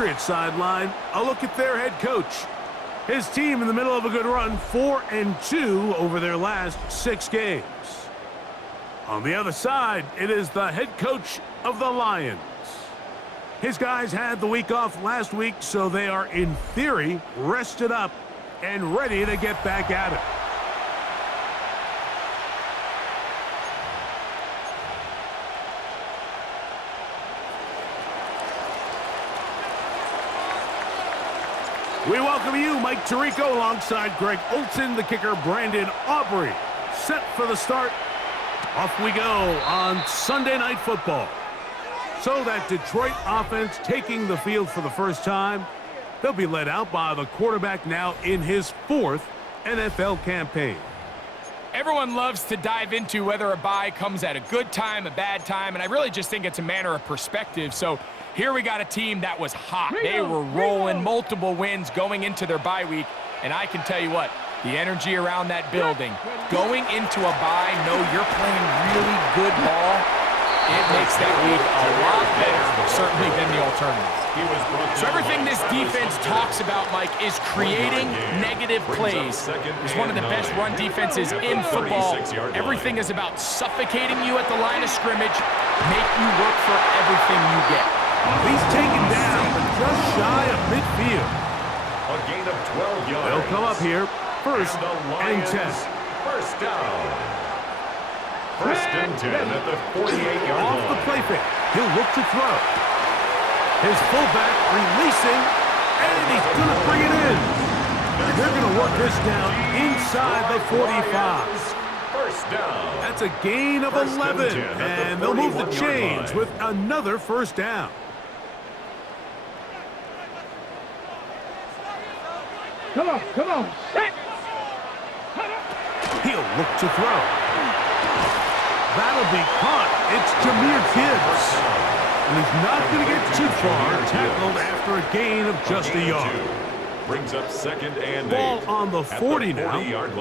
Patriots sideline, a look at their head coach. His team in the middle of a good run, 4-2 over their last 6 games. On the other side, it is the head coach of the Lions. His guys had the week off last week, so they are, in theory, rested up and ready to get back at it. We welcome you, Mike Tirico, alongside Greg Olson, the kicker, Brandon Aubrey. Set for the start. Off we go on Sunday Night Football. So that Detroit offense taking the field for the first time. They'll be led out by the quarterback now in his 4th NFL campaign. Everyone loves to dive into whether a bye comes at a good time, a bad time, and I really just think it's a matter of perspective. So here we got a team that was hot. They were rolling, multiple wins going into their bye week, and I can tell you what, the energy around that building, going into a bye, know you're playing really good ball, it makes that week a lot better, certainly, than the alternative. So everything this defense talks about, Mike, is creating negative plays. It's one of the best run defenses in football. Everything is about suffocating you at the line of scrimmage, make you work for everything you get. He's taken down, but just shy of midfield. A gain of 12 yards. They'll come up here, first and 10. First down. First and 10 at the 48-yard line. Off the play fake, he'll look to throw. His fullback releasing, and he's going to bring it in. And they're going to work this down inside the 45. First down. That's a gain of 11, and they'll move the chains with another first down. Come on, come on. He'll look to throw. That'll be caught. It's Jahmyr Gibbs. And he's not going to get too far. Tackled after a gain of just a yard. Brings up 2nd and 8. Ball on the 40 now.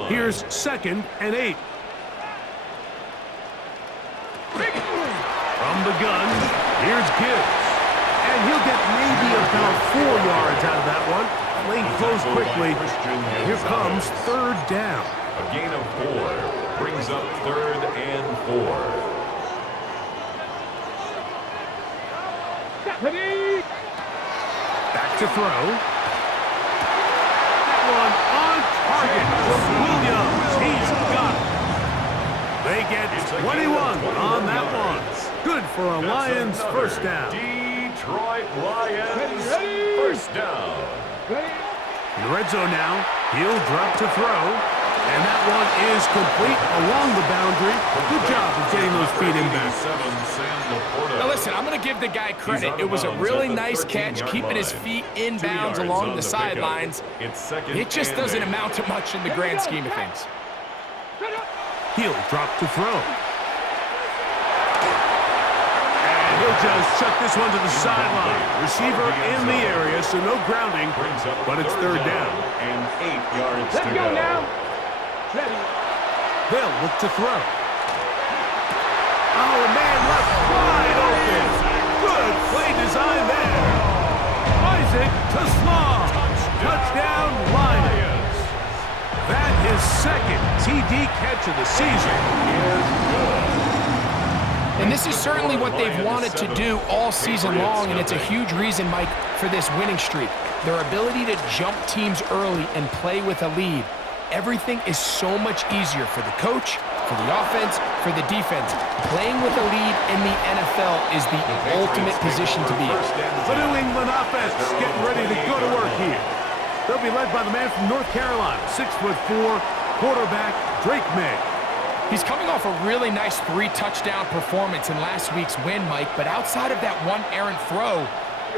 Here's 2nd and 8. From the gun, here's Gibbs. And he'll get maybe about 4 yards out of that one. Playing close quickly. Here comes 3rd down. A gain of 4 brings up 3rd and 4. Back to throw. That one on target from Williams. He's got it. They get 21 on that one. Good for a Lions first down. Detroit Lions first down. In the red zone now, he'll drop to throw. And that one is complete along the boundary. Good job of getting those feet in back. Now listen, I'm going to give the guy credit. It was a really nice catch, keeping his feet in bounds along the sidelines. It just doesn't amount to much in the grand scheme of things. He'll drop to throw. And he'll just chuck this one to the sideline. Receiver in the area, so no grounding, but it's 3rd down. And 8 yards to Let's go now. Ready. They'll look to throw. Oh, man, left wide open. Good play design there. Isaac to Slaw. Touchdown, Lions. That is 2nd TD catch of the season. And this is certainly what they've wanted to do all season long, and it's a huge reason, Mike, for this winning streak. Their ability to jump teams early and play with a lead. Everything is so much easier for the coach, for the offense, for the defense. Playing with a lead in the NFL is the ultimate position to be in. The New England offense getting ready to go to work here. They'll be led by the man from North Carolina, 6'4", quarterback Drake May. He's coming off a really nice 3-touchdown performance in last week's win, Mike, but outside of that one errant throw,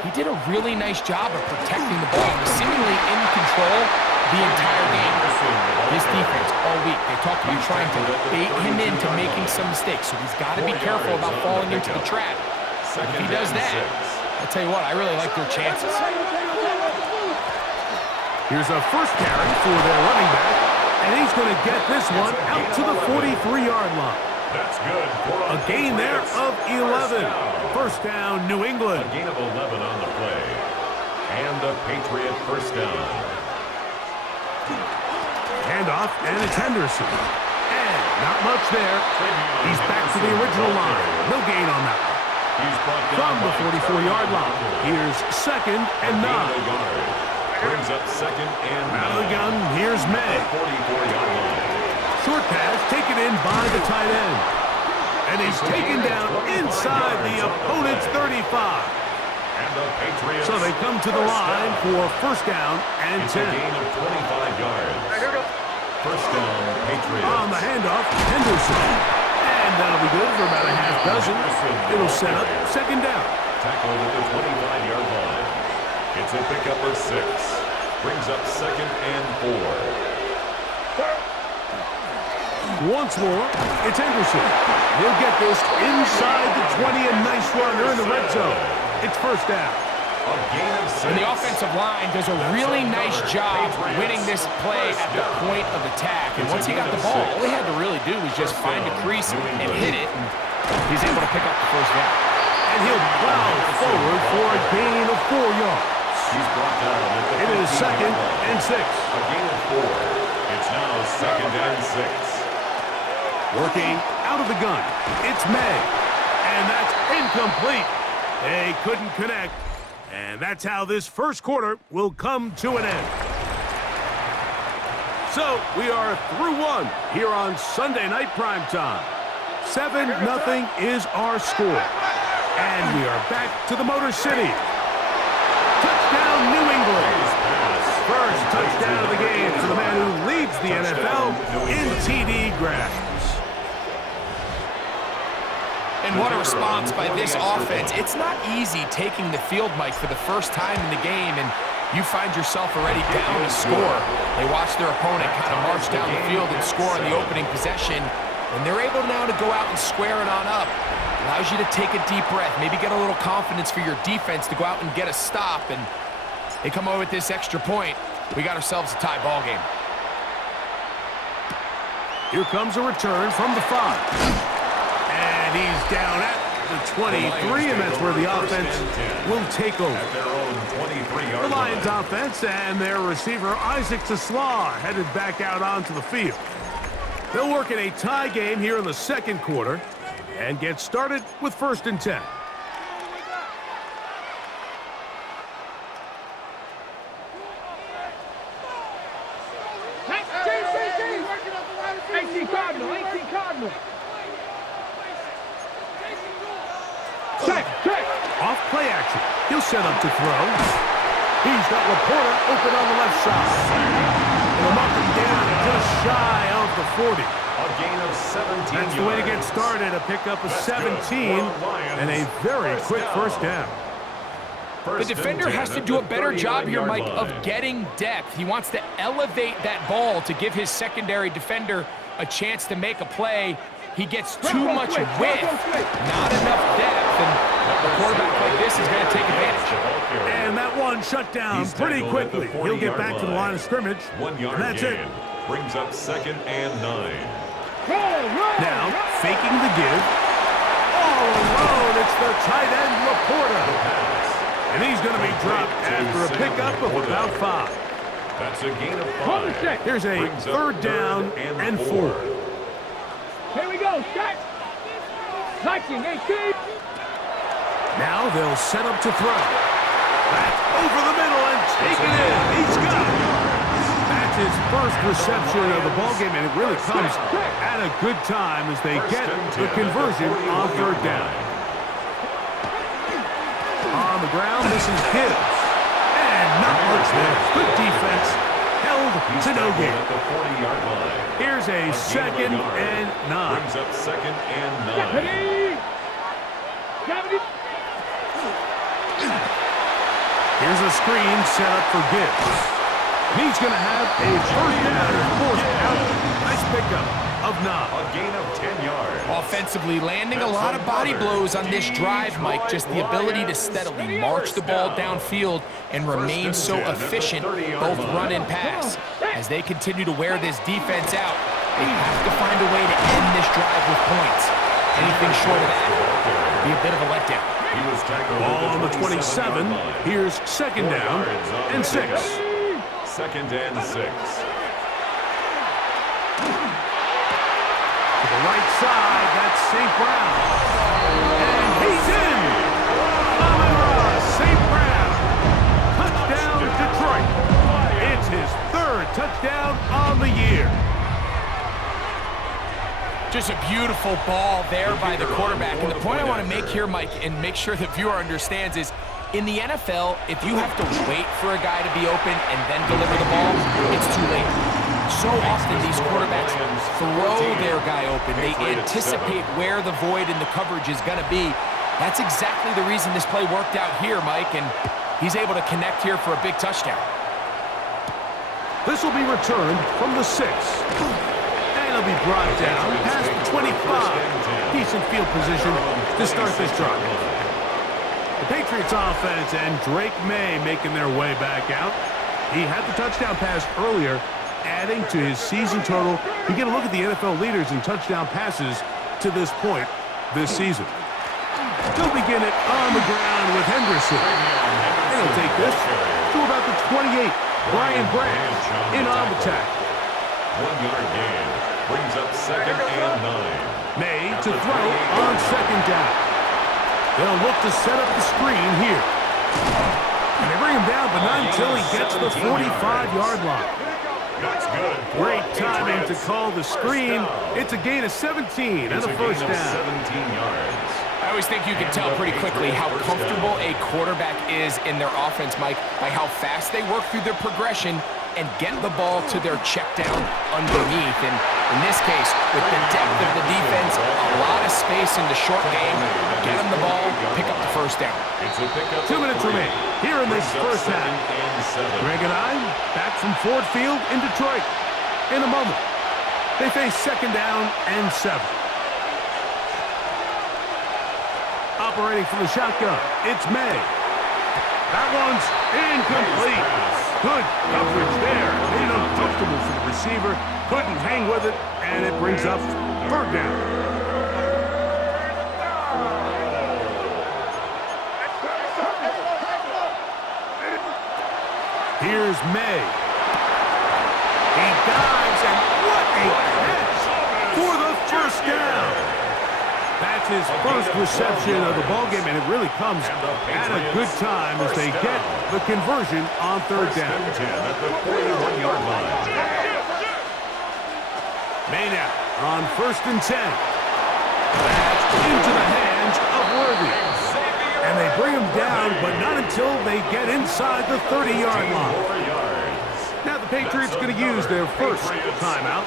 he did a really nice job of protecting the ball. He was seemingly in control the entire game. This defense all week, they talked about trying to bait him into making some mistakes, so he's got to be careful about falling into the trap. If he does that, I'll tell you what, I really like their chances. Here's a first carry for their running back, and he's going to get this one out to the 43-yard line. That's good. A gain there of 11. First down, New England. A gain of 11 on the play. And the Patriot first down. Handoff, and it's Henderson. And not much there. He's back to the original line. No gain on that one. From the 44-yard line, here's 2nd and 9. Brings up 2nd and 9. Out of the gun, here's May. 44-yard line. Short pass taken in by the tight end. And he's taken down inside the opponent's 35. And the Patriots. So they come to the line for first down and 10. It's a gain of 25 yards. First down, Patriots. On the handoff, Henderson. And that'll be good for about a half dozen. It'll set up 2nd down. Tackled at the 25-yard line. It's a pickup of 6. Brings up 2nd and 4. Once more, it's Henderson. He'll get this inside the 20, a nice runner in the red zone. It's first down. A gain of 6. And the offensive line does a really nice job winning this play at the point of attack. And once he got the ball, all he had to really do was just find a crease and hit it. And he's able to pick up the first down. And he'll plow forward for a gain of 4 yards. He's brought down at the It is 2nd and 6. A gain of 4. It's now 2nd and 6. Working out of the gun, it's May. And that's incomplete. They couldn't connect. And that's how this first quarter will come to an end. So we are through one here on Sunday Night Primetime. 7-0 is our score. And we are back to the Motor City. Touchdown, New England. First touchdown of the game for the man who leads the NFL in TD grabs. And what a response by this offense. It's not easy taking the field, Mike, for the first time in the game, and you find yourself already down to score. They watch their opponent kind of march down the field and score on the opening possession, and they're able now to go out and square it on up. Allows you to take a deep breath, maybe get a little confidence for your defense to go out and get a stop, and they come over with this extra point. We got ourselves a tie ball game. Here comes a return from the 5. And he's down at the 23, and that's where the offense will take over. The Lions offense and their receiver, Isaac Taslaw, headed back out onto the field. They'll work in a tie game here in the second quarter and get started with 1st and 10. Off play action. He'll set up to throw. He's got Laporta open on the left side. He'll mark him down just shy of the 40. A gain of 17 That's the way to get started. A pickup of 17 and a very quick first down. The defender has to do a better job here, Mike, of getting depth. He wants to elevate that ball to give his secondary defender a chance to make a play. He gets too much width, not enough depth, and a quarterback like this is going to take advantage. And that one shut down pretty quickly. He'll get back to the line of scrimmage, 1 yard and that's gain. it. Brings up 2nd and 9. Now, faking the give. All alone, it's the tight end, Laporta. And he's going to be dropped after a pickup of about 5. That's a gain of 5. Here's a Brings up 3rd down and 4. Here we go, start. Touching, 18. Now they'll set up to throw. Back over the middle and take it in. He's got it. That's his first reception of the ballgame, and it really comes at a good time as they get the conversion on 3rd down. On the ground, this is Gibbs. And not much there. Good defense. Held to no gain. At the 40-yard line. Here's a 2nd and 9. Brings up 2nd and 9. Here's a screen set up for Gibbs. He's going to have a first down and 4th out. Nice pickup of 9. A gain of 10 yards. Offensively, landing a lot of body blows on this drive, Mike. Just the ability to steadily march the ball downfield and remain so efficient, both run and pass. As they continue to wear this defense out, they have to find a way to end this drive with points. Anything short of that would be a bit of a letdown. He was tackled Ball on the 27. yard line. Here's second 4 down yards on and the 6. pickup. Second and 6. To the right side, that's St. Brown. And he's in! Amon-Ra St. Brown. Touchdown, Detroit. It's his third touchdown on the year. Just a beautiful ball there by the quarterback. And the point I want to make here, Mike, and make sure the viewer understands is, in the NFL, if you have to wait for a guy to be open and then deliver the ball, it's too late. So often these quarterbacks throw their guy open. They anticipate where the void in the coverage is going to be. That's exactly the reason this play worked out here, Mike, and he's able to connect here for a big touchdown. This will be returned from the 6. And it'll be brought down past the 25. Decent field position to start this drive. The Patriots offense and Drake May making their way back out. He had the touchdown pass earlier, adding to his season total. You get a look at the NFL leaders in touchdown passes to this point this season. They'll begin it on the ground with Henderson. And he'll take this to about the 28. Brian Branch in on the tackle. 1 yard gain. Brings up second and 9. May to throw on second down. They'll look to set up the screen here. And they bring him down, but not until he gets to the 45-yard line. That's good. Great timing to call the screen. It's a gain of 17 and a first down. 17 yards. I always think you can tell pretty quickly how comfortable a quarterback is in their offense, Mike, by how fast they work through their progression and get the ball to their check down underneath. And in this case, with the depth of the defense, a lot of space in the short game, get them the ball, pick up the first down. 2 minutes remaining here in this first half. Greg and I back from Ford Field in Detroit. In a moment, they face second down and 7. Operating from the shotgun, it's May. That one's incomplete. Good coverage there. Made it uncomfortable for the receiver. Couldn't hang with it, and it brings up third down. Here's May. He dives, and what a catch for the first down. That's his first reception of the ballgame, and it really comes at a good time as they get the conversion on third down. At the 41-yard line. May now on first and 10. That's into the hands of Worthy. And they bring him down, but not until they get inside the 30-yard line. Now the Patriots going to use their first timeout,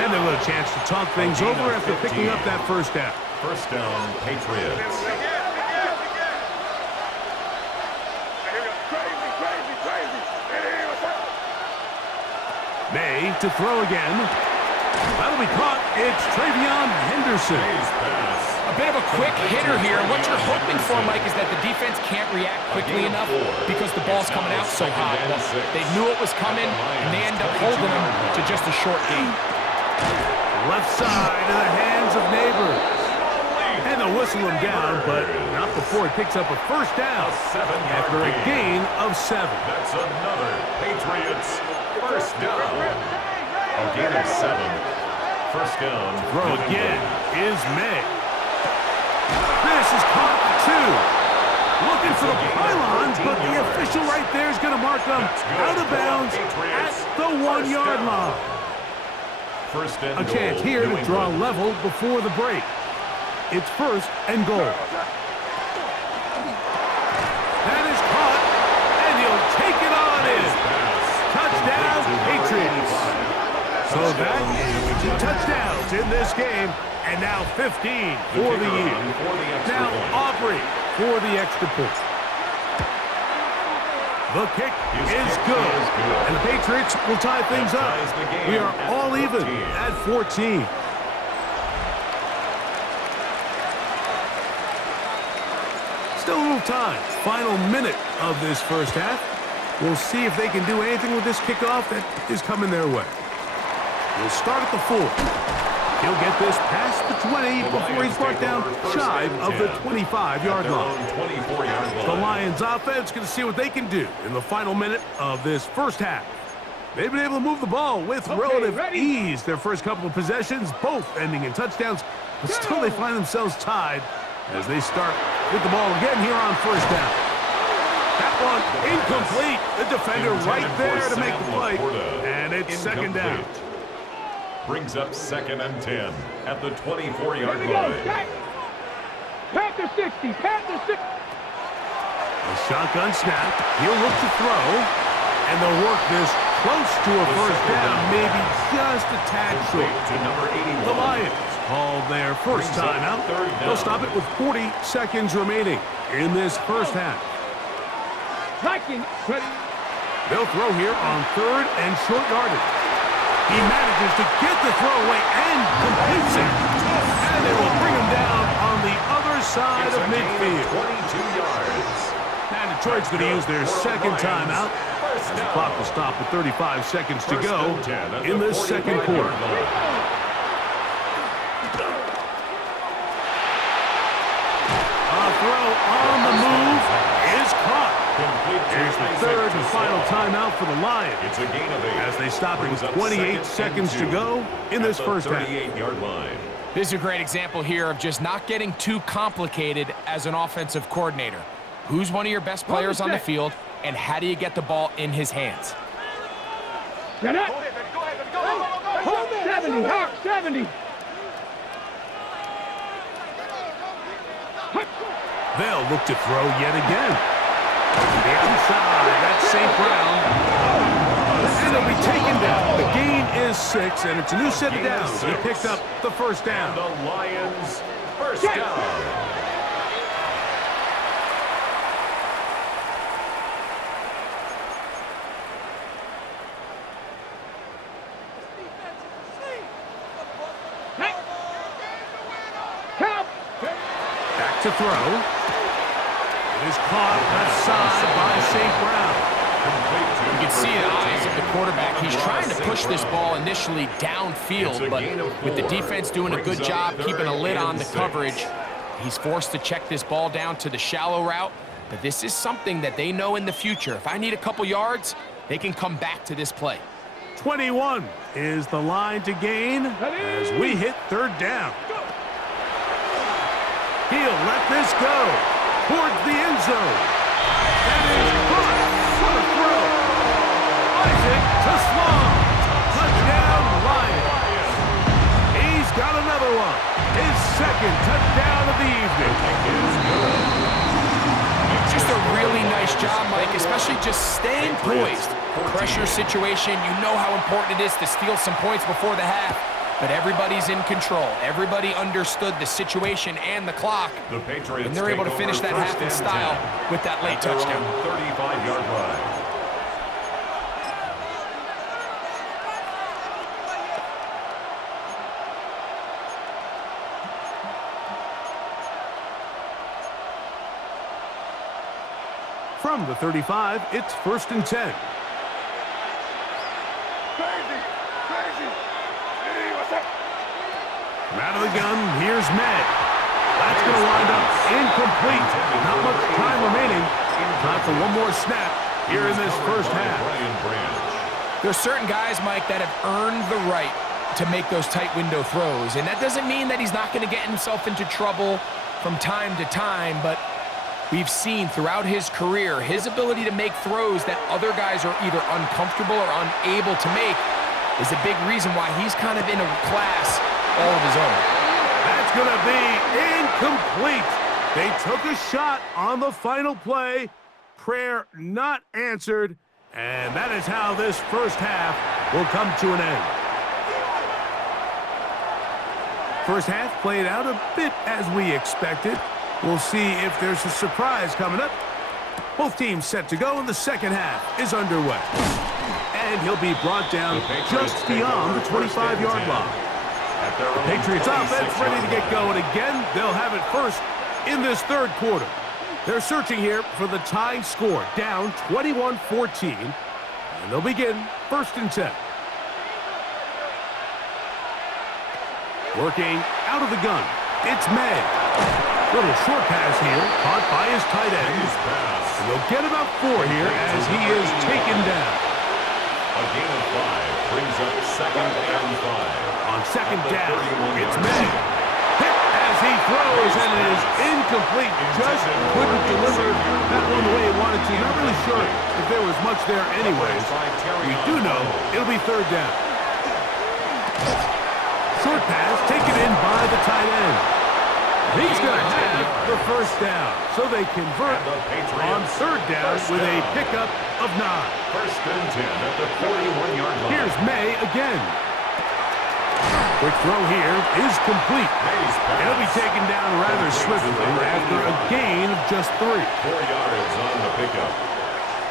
and they'll have a chance to talk things over after picking up that first down. First down, Patriots. May to throw again. That'll be caught. It's Travion Henderson. A bit of a quick hitter here. What you're hoping for, Mike, is that the defense can't react quickly enough because the ball's coming out so hot. Well, they knew it was coming, and they end up holding them to just a short gain. Left side in the hands of Neighbors. And they'll whistle him down, but not before he picks up a first down after a gain of 7. That's another Patriots first down. A gain of 7. First down. Throw again is May. This is caught at 2. Looking for the pylon, but the official right there is going to mark them out of bounds at the 1-yard line. First and A chance here to draw level before the break. It's first and goal. That is caught, and he'll take it on in. Touchdown, Patriots. So that is 2 touchdowns in this game, and now 15 for the year. Now Aubrey for the extra point. The kick is good, and the Patriots will tie things up. We are all even at 14. Still a little time. Final minute of this first half. We'll see if they can do anything with this kickoff that is coming their way. We'll start at the 4. He'll get this past the 20 before he's brought down shy of the 25-yard line. 24-yard line. The Lions offense going to see what they can do in the final minute of this first half. They've been able to move the ball with relative ease their first couple of possessions, both ending in touchdowns, but still they find themselves tied as they start with the ball again here on first down. That one incomplete. The defender right there to make the play, and it's second down. Brings up 2nd and 10 at the 24-yard line. Panther 60, Panther 60. A shotgun snap. He'll look to throw, and they'll work this close to a first down, maybe just a tad short. To number 81. The Lions call their first timeout. They'll stop it with 40 seconds remaining in this first half. They'll throw here on 3rd and short yardage. He manages to get the throw away and completes it. And they will bring him down on the other side of midfield. 22 yards. And Detroit's going to use their second timeout. The clock will stop with 35 seconds to go in this second quarter. A throw on the move is caught. Here's the third and final timeout for the Lions It's a gain of 8. as they stop it with 28 seconds to go in this first half. 38-yard line. This is a great example here of just not getting too complicated as an offensive coordinator. Who's one of your best players on the field, and how do you get the ball in his hands? Get up. 70, Hawk, 70. They'll look to throw yet again. The outside, that's St. Brown. And they'll be taken down. The gain is 6, and it's a new set of downs. He picked up the first down. The Lions first down. Back to throw. It is caught left side by St. Brown. You can see the eyes of the quarterback. He's trying to push this ball initially downfield, but with the defense doing a good job keeping a lid on the coverage, he's forced to check this ball down to the shallow route. But this is something that they know in the future. If I need a couple yards, they can come back to this play. 21 is the line to gain as we hit third down. He'll let this go towards the end zone. That is caught. What a throw. Isaac to Sloan. Touchdown, Lions. He's got another one. His second touchdown of the evening. Just a really nice job, Mike, especially just staying poised. Pressure situation, you know how important it is to steal some points before the half. But everybody's in control. Everybody understood the situation and the clock. The Patriots and they're able to finish that half in style with that late touchdown. 35-yard line. From the 35, it's 1st and 10. Out of the gun, here's Med. That's going to wind up incomplete. Not much time remaining. Time for one more snap here in this first half. There's certain guys, Mike, that have earned the right to make those tight window throws. And that doesn't mean that he's not going to get himself into trouble from time to time, but we've seen throughout his career his ability to make throws that other guys are either uncomfortable or unable to make is a big reason why he's kind of in a class all of his own. That's going to be incomplete. They took a shot on the final play. Prayer not answered. And that is how this first half will come to an end. First half played out a bit as we expected. We'll see if there's a surprise coming up. Both teams set to go, and the second half is underway. And he'll be brought down just beyond the 25-yard line. The Patriots offense ready to get going again. They'll have it first in this third quarter. They're searching here for the tying score, down 21-14. And they'll begin 1st and 10. Working out of the gun. It's May. Little short pass here, caught by his tight end. And they'll get about 4 here as he is taken down. A gain of 5 brings up 2nd and 5. On 2nd down, it's May. Hit as he throws, and it is incomplete. Just couldn't deliver that one the way he wanted to. Not really sure if there was much there anyways. We do know it'll be 3rd down. Short pass taken in by the tight end. He's going to have the 1st down. So they convert on 3rd down with a pickup of 9. 1st and 10 at the 41-yard line. Here's May again. Quick throw here is complete. He'll be taken down rather swiftly after a gain of just 3. 4 yards on the pickup.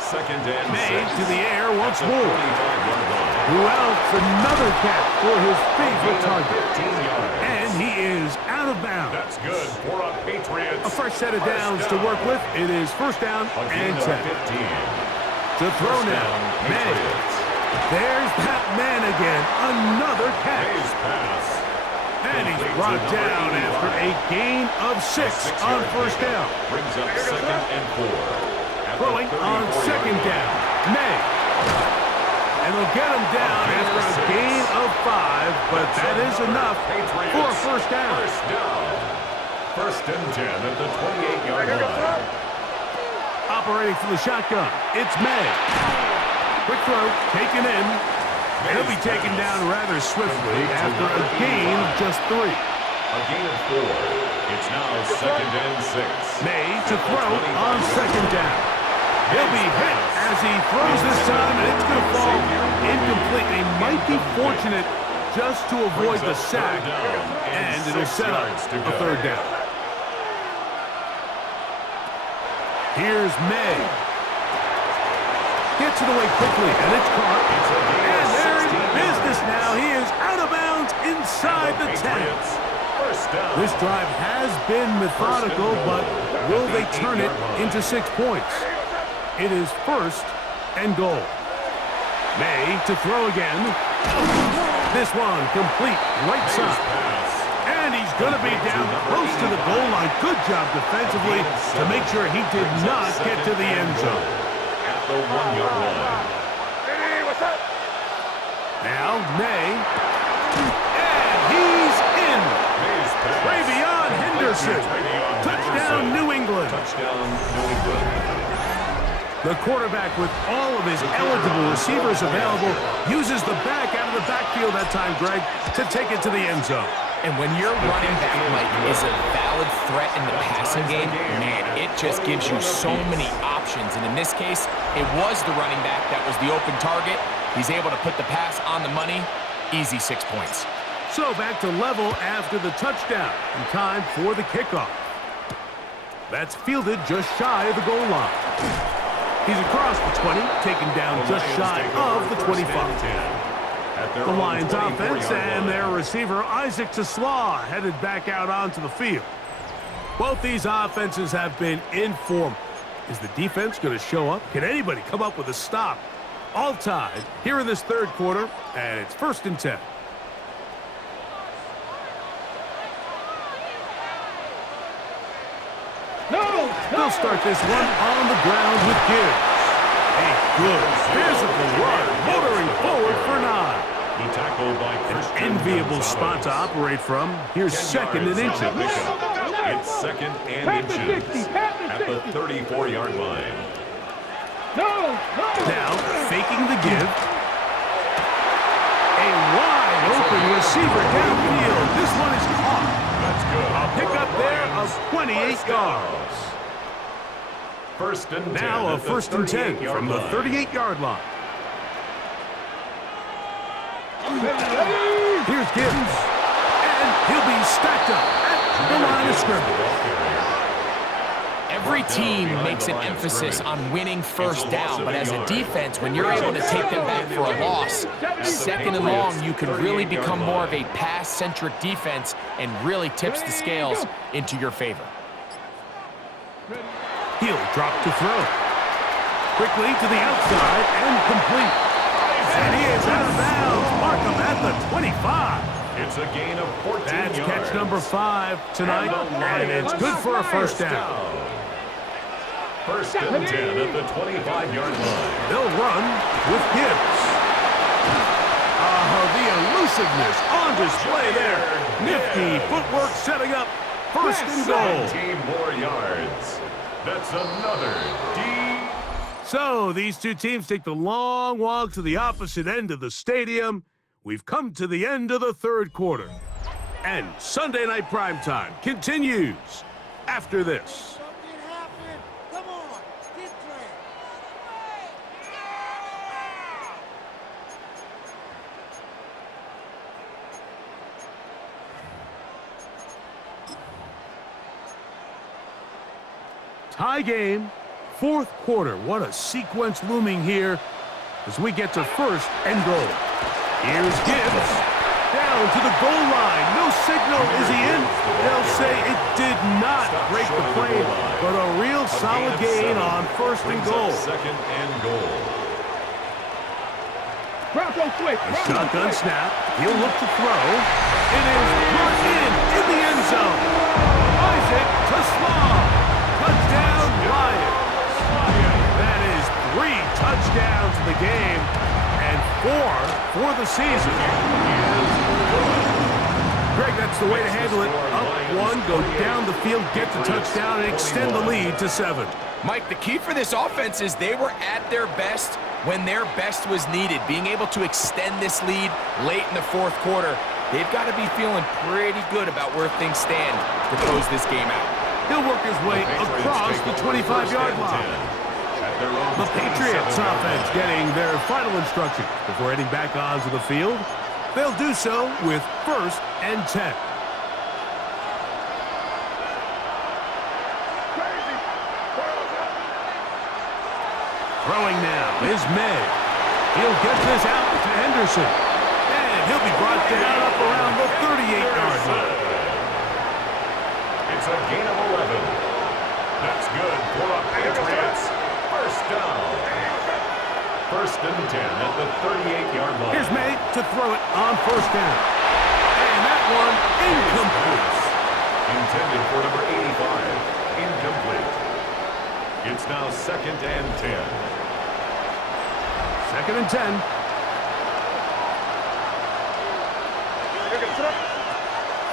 2nd and 6. May to the air once more. 45-yard line. Who else? Another catch for his favorite target. 15 yards. And he is out of bounds. That's good for a Patriots. A fresh set of downs to work with. It is 1st down and 10. 15. To throw now, May. There's that man again. Another catch. Pass. And he's brought down after a gain of 6 on 1st down. Brings up 2nd and 4. Throwing on 2nd down, May. And they'll get him down after a gain of 5, but that is enough for a 1st down. 1st and 10 at the 28-yard line. Operating from the shotgun, it's May. Quick throw, taken in. And he'll be taken down rather swiftly after a gain of just 3. A gain of 4. It's now 2nd and 6. May to throw on 2nd down. He'll be hit as he throws this time, and it's going to fall incomplete. He might be fortunate just to avoid the sack, and it'll set up a 3rd down. Here's May. Gets it away quickly, and it's caught. And there's business now. He is out of bounds inside the 10. This drive has been methodical, but will they turn it into 6 points? It is 1st and goal. May to throw again. This one complete right side. And he's going to be down close to the goal line. Good job defensively to make sure he did not get to the end zone. At the 1-yard line. Now May. And he's in. Travion Henderson. Touchdown, New England. Touchdown, New England. The quarterback, with all of his eligible receivers available, uses the back out of the backfield that time, Greg, to take it to the end zone. And when your running back, Mike, is a valid threat in the passing game, man, it just gives you so many options. And in this case, it was the running back that was the open target. He's able to put the pass on the money. Easy 6 points. So back to level after the touchdown, and time for the kickoff. That's fielded just shy of the goal line. He's across the 20, taken down just shy of the 25. The Lions offense and their receiver, Isaac Taslaw, headed back out onto the field. Both these offenses have been in form. Is the defense going to show up? Can anybody come up with a stop? All tied here in this 3rd quarter, and it's 1st and 10. They'll start this one on the ground with Gibbs. A good physical run, motoring forward for 9. The tackle by An enviable spot to operate from. Here's 2nd and inches. It's 2nd and inches at the 34-yard line. Now, faking the give. A wide open receiver downfield. This one is caught. That's good. A pickup there of 28 yards. 1st and 10. Now a 1st and 10 from the 38-yard line. Here's Gibbs. And he'll be stacked up at the line of scrimmage. Every team makes an emphasis on winning 1st down, but as a defense, when you're able to take them back for a loss, 2nd and long, you can really become more of a pass-centric defense and really tips the scales into your favor. He'll drop to throw. Quickly to the outside and complete. And he is out of bounds. Mark him at the 25. It's a gain of 14 That's yards. catch number 5 tonight, and it's good for a first down. First and 10 at the 25-yard line. They'll run with Gibbs. The elusiveness on display there. Nifty footwork setting up first and goal. 17 more yards. That's another D. So these two teams take the long walk to the opposite end of the stadium. We've come to the end of the third quarter. And Sunday Night Primetime continues after this. Tie game, fourth quarter. What a sequence looming here as we get to first and goal. Here's Gibbs, down to the goal line. No signal. Is he in? They'll say it did not break the plane, but a real solid gain on first and goal. Second and goal. A shotgun snap. He'll look to throw. It is brought in the end zone. Isaac to Slaw. Touchdown, Lions. That is 3 touchdowns in the game and 4 for the season. Greg, that's the way to handle it. Up 1, go down the field, get the touchdown, and extend the lead to 7. Mike, the key for this offense is they were at their best when their best was needed. Being able to extend this lead late in the fourth quarter, they've got to be feeling pretty good about where things stand to close this game out. He'll work his way across the 25-yard line. The Patriots offense getting their final instructions before heading back onto the field. They'll do so with first and 10. Throwing now is May. He'll get this out to Henderson. And he'll be brought down up around the 38-yard line. It's a gain of 11. That's good for the Patriots. First down. First and 10 at the 38-yard line. Here's May to throw it on first down. And that one incomplete. Intended for number 85. Incomplete. It's now second and 10. Second and 10.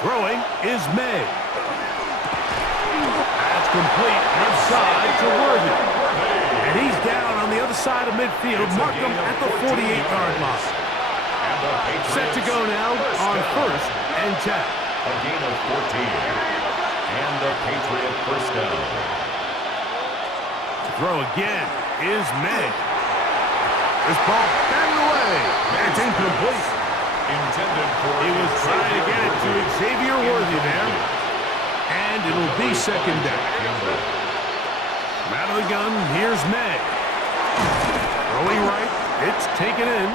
Throwing is May. That's complete left side to Worthy. And he's down on the other side of midfield. Mark him at the 48-yard line. Set to go now on first and 10. A gain of 14. And the Patriot first down. To throw again is May. This ball batted away. It's incomplete. Intended for He was trying to get it to Xavier Worthy there. And it'll be second down. Out of the gun, here's May. Throwing right, it's taken in.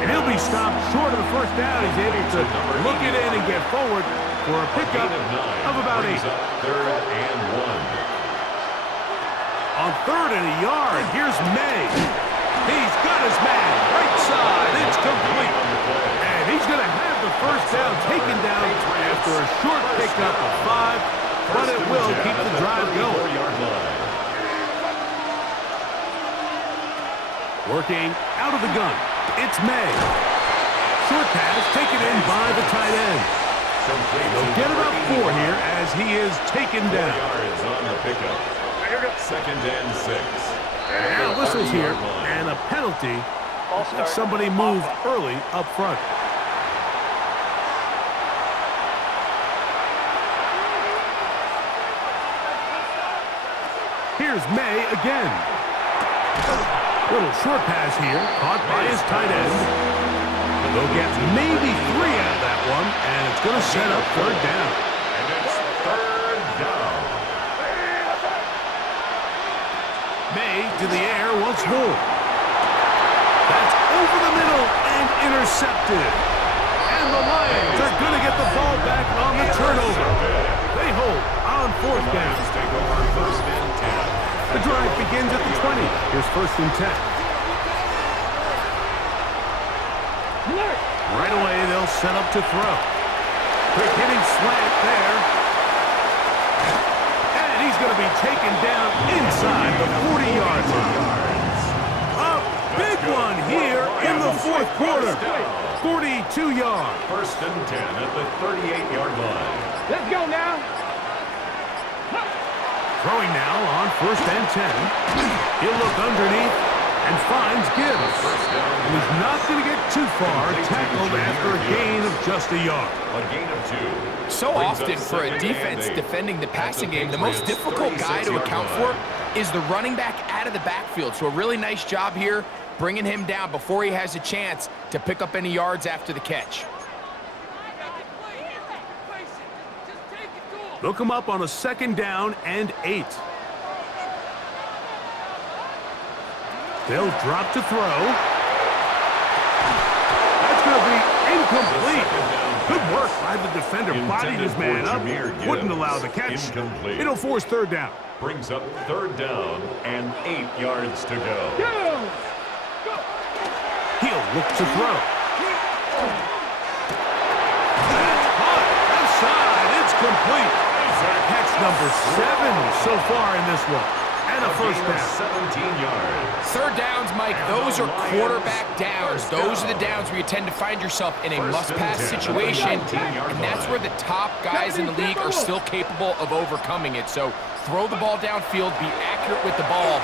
And he'll be stopped short of the first down. He's able to look it in and get forward for a pickup of about 8. Third and 1. On third and a yard, here's May. He's got his man, right side, it's complete. And he's going to have the first down taken down after a short pickup of 5, but it will keep the drive going. Working out of the gun, it's May. Short pass taken in by the tight end. They'll get about 4 here as he is taken down. 4 yards on the pickup. Second and 6. Now whistles here, and a penalty. Somebody moved early up front. Here's May again. Little short pass here, caught by his tight end. They'll get maybe 3 out of that one, and it's going to set up third down. And it's third down. May to the air once more. That's over the middle and intercepted. And the Lions are going to get the ball back on the turnover. They hold on fourth down. Take over first and 10. The drive begins at the 20. Here's first and 10. Alert. Right away, they'll set up to throw. Quick hitting slant there. And he's going to be taken down inside the 40-yard line. A big one here in the fourth quarter. 42 yards. First and 10 at the 38-yard line. Let's go now. Throwing now on first and 10. He'll look underneath and finds Gibbs. He's not going to get too far, tackled after a gain of just a yard. A gain of 2. So often for a defense defending the passing game, the most difficult guy to account for is the running back out of the backfield. So a really nice job here bringing him down before he has a chance to pick up any yards after the catch. They'll come up on a second down and 8. They'll drop to throw. That's going to be incomplete. Good work by the defender. Bodied his man up. Wouldn't allow the catch. It'll force third down. Brings up third down and 8 yards to go. He'll look to throw. That's caught. Outside. It's complete. Catch number 7 so far in this one. And a first down. 17 yards. Third downs, Mike, those are quarterback downs. Those are the downs where you tend to find yourself in a must-pass situation, and that's where the top guys in the league are still capable of overcoming it. So throw the ball downfield, be accurate with the ball.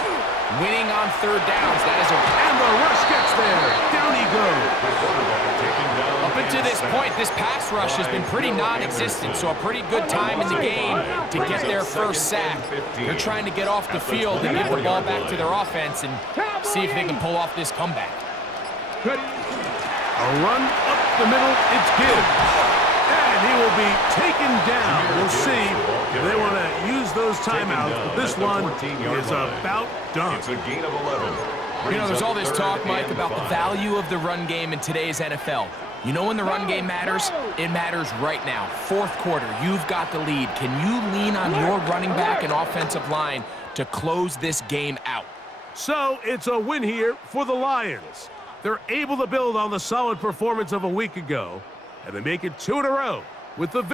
Winning on third downs, that is a... And the rush gets there. Down he goes. Up until this point, this pass rush has been pretty non-existent, so a pretty good time in the game to get their first sack. They're trying to get off the field and give the ball back to their offense and see if they can pull off this comeback. A run up the middle, it's Gibbs. And he will be taken down. We'll see if they want to use those timeouts, but this one is about done. It's a gain of 11. You know, there's all this talk, Mike, about the value of the run game in today's NFL. You know when the run game matters? It matters right now. Fourth quarter, you've got the lead. Can you lean on your running back and offensive line to close this game out? So it's a win here for the Lions. They're able to build on the solid performance of a week ago, and they make it 2 in a row with the